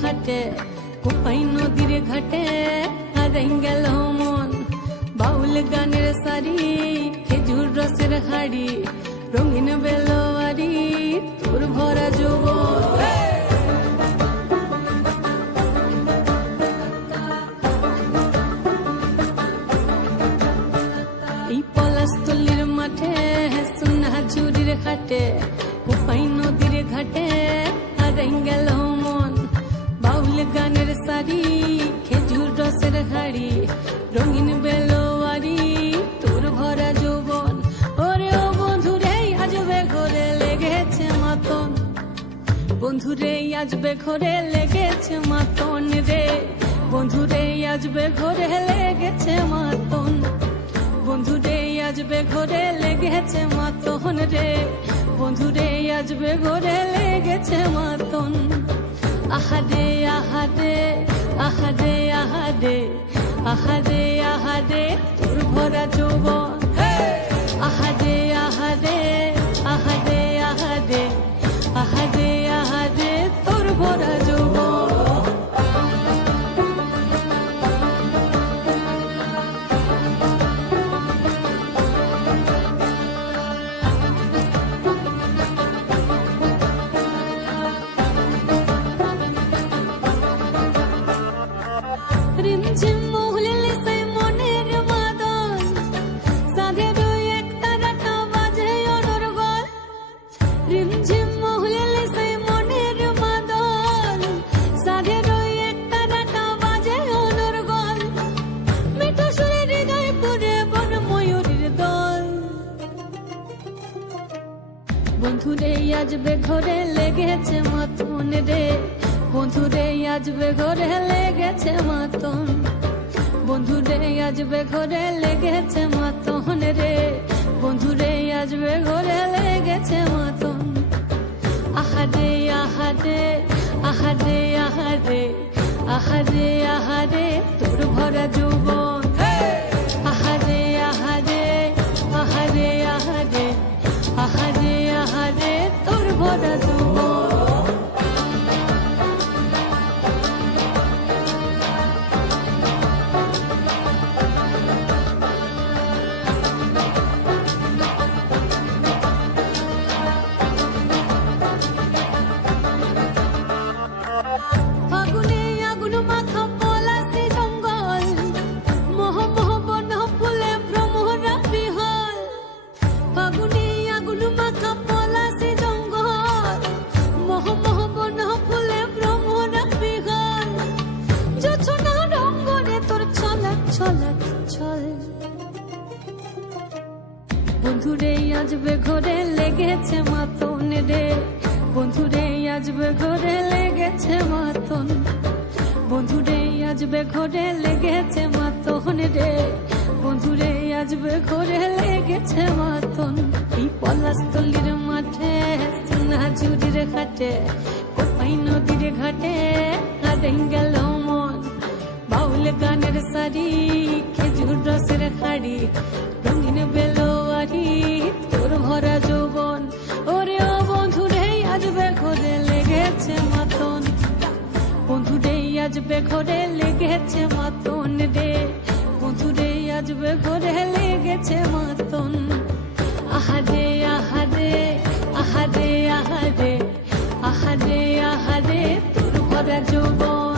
ঘাটে কোপাই নদীর ঘাটে হারাই গেল মন বাউল গানের সারি খেজুর রসের হাড়ি রঙিন বেলোয়ারি তোর ভরা যৌবন এই পলাশতলির মাঠে সোনা ঝুরির ঘাটে কোপাই নদীর ঘাটে হারাই গেল মন বাউল গানের সারি খেজুর রসের হাড়ি রঙিন বেলোয়ারি তোর ভরা যৌবন ওরে ও বন্ধুরে আজবে ঘরে লেগেছে মাতন বন্ধুরে আজবে ঘরে লেগেছে মাতন রে বন্ধুরে আজবে ঘরে লেগেছে মাতন বন্ধুরে আজবে ঘরে লেগেছে মাতন রে বন্ধুরে আজবে ঘরে লেগেছে মাতন আহারে আহারে আহারে আহারে আহারে আহারে তোর ভরা যৌবন আহারে আহারে আহারে আহারে আহারে আহারে তোর ভরা যৌবন রিমঝিম মহুলিলে সেই মনের মাদন সাধের এক তারাটা বাজে অনর্গল রিমঝিম মহুলিলে সেই মনের মাদন সাধের এক তারাটা বাজে অনর্গল মিঠা সুরে হৃদয় পুরে বন ময়ূরীর দল বন্ধুরে আজবে ঘরে লেগেছে মাতন রে বন্ধুরে আজবে ঘরে লেগেছে মাতন বন্ধুরে আজবে ঘরে লেগেছে মাতন রে বন্ধুরে আজবে ঘরে লেগেছে মাতন আহারে আহারে আহারে আহারে আহারে আহারে তোর ভরা যৌবন আহারে আহারে আহারে আহারে আহারে আহারে তোর ভরা যৌবন ফাগুনে আগুন মাখা পলাশি জঙ্গল মোহ মোহ বন ফুলে ভ্রমরা বিহল ফাগুনে আগুন মাখা পলাশি জঙ্গল মোহ মোহ বন ফুলে ভ্রমরা বিহল জোছনা রঙ্গনে তোর ছলক ছলক ছল বন্ধুরে আজবে ঘরে লেগেছে মাতন রে বন্ধুরে আজবে ঘরে লেগেছে মাতন বন্ধুরে আজবে ঘরে লেগেছে মাতন রে বন্ধুরে আজবে ঘরে লেগেছে মাতন এই পলাশতলির মাঠে সোনা ঝুরির ঘাটে কোপাই নদীর ঘাটে হারাই গেল মন বাউল গানের সারি খেজুর রসের হাড়ি রঙিন বেলোয়ারি তোর ভরা যৌবন ওরে ও বন্ধুরে আজবে ঘরে লেগেছে মাতন বন্ধুরে আজবে ঘরে লেগেছে মাতন রে বন্ধুরে আজবে ঘরে লেগেছে মাতন আহারে আহারে আহারে আহারে আহারে আহারে তোর ভরা যৌবন